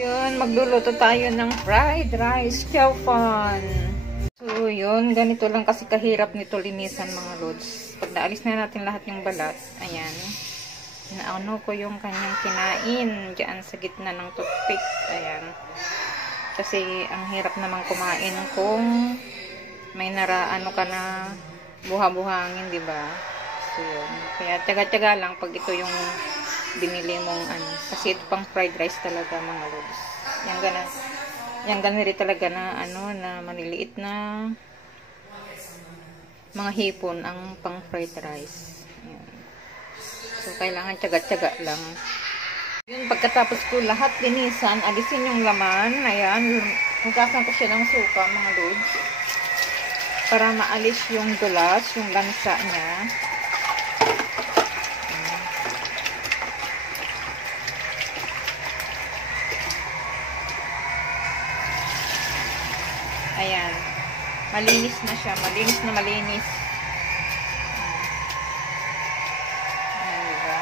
Yun, magluluto tayo ng fried rice chow fan. So, yun, ganito lang kasi kahirap nito linisan mga lods. Pag naalis na natin lahat yung balat, ayan, inaano ko yung kanyang kinain dyan sa gitna ng toothpick, ayan. Kasi, ang hirap naman kumain kung may naraano ka na buha-buhangin, diba? So, yun. Kaya, tiyaga-tiyaga lang pag ito yung binili mong ano. Kasi ito pang fried rice talaga mga lods. Yung ganiri talaga na ano, na maliliit na mga hipon ang pang fried rice. Ayan. So, kailangan tiyaga-tiyaga lang. Yun, pagkatapos ko lahat linisan, alisin yung laman. Ayan, hugasan ko siya ng suka mga lods. Para maalis yung dulas, yung lansa niya. Ayan. Malinis na siya. Malinis na malinis. Ayan, diba?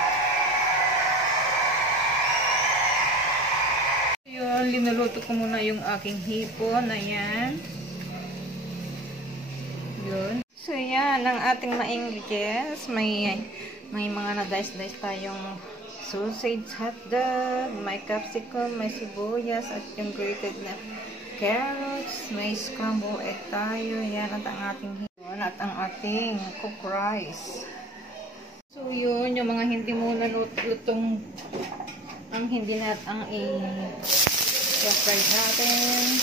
Yun, linuluto ko muna yung aking hipon. Ayan. Yun. So, yan. Ang ating ma-ingredients. May mga na-dice-dice tayong sausage hotdog, may capsicum, may sibuyas, at yung grated na carrots, may scrambled egg tayo. Yan at ang ating hipon at ang ating cooked rice. So yun, yung mga hindi muna lutong ang hindi natin ang i-fry natin.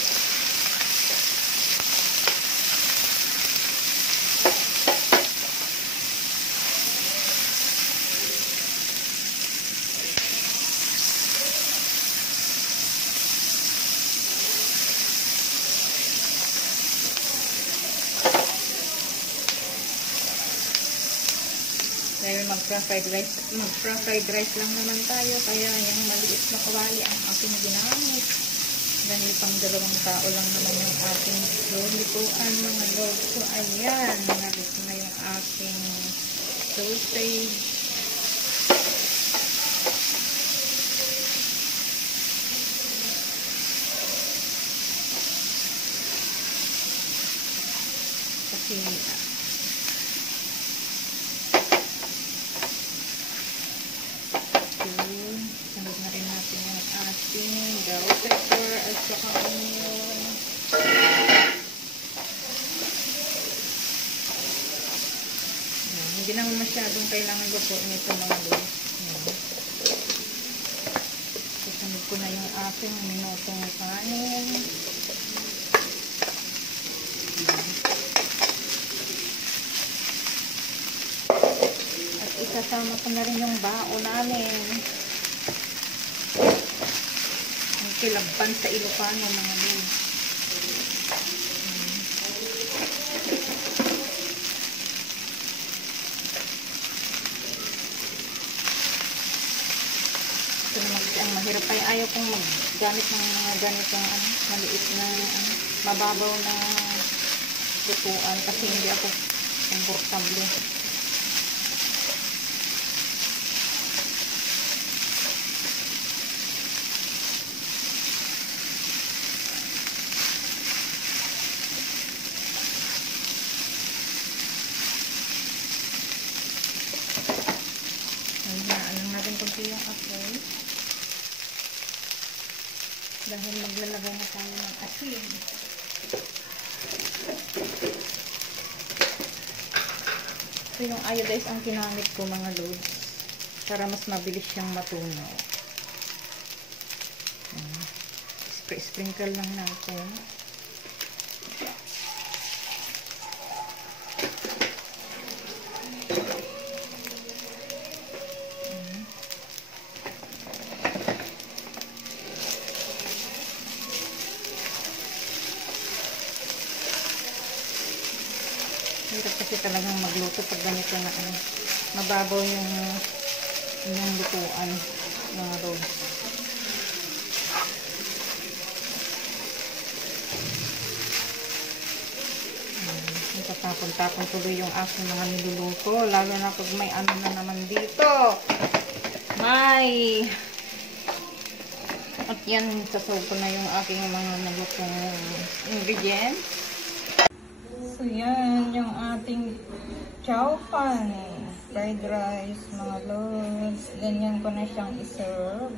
Dahil mag-fried rice lang naman tayo, kaya yung maliit na kawali ang aking ginamit. Dahil pang 2 tao lang naman yung ating lulutuan mga lods. So ayan, nalit na yung aking sausage. Kasi sunod na rin natin yung ating bell pepper at saka onion. Hindi naman masyadong kailangan lutuin ito mga lods. Susunod ko na yung aking minutong kanin. At isasama ko na rin yung bao namin. Kilabban sa Ilocano mga lods. Ito naman ang mahirap ay ayaw kong maggamit ng mga ganitong maliit na mababaw na lutuan kasi hindi ako komportable. Yung apoy dahil maglalagay na tayo ng asin. So yung iodized ang kinamit ko mga lods para mas mabilis siyang matunaw. Sprinkle lang natin. Hirap kasi talagang magluto pag ganito na mababaw yung lutuan mga lods. Tapon-tapon tuloy yung aking mga niluluto, lalo na pag may ano na naman dito. May At yan, sasaw ko na yung aking mga nalutong ingredients. So yan, yung ating chow fan, fried rice, mga loads. Ganyan ko na siyang iserve.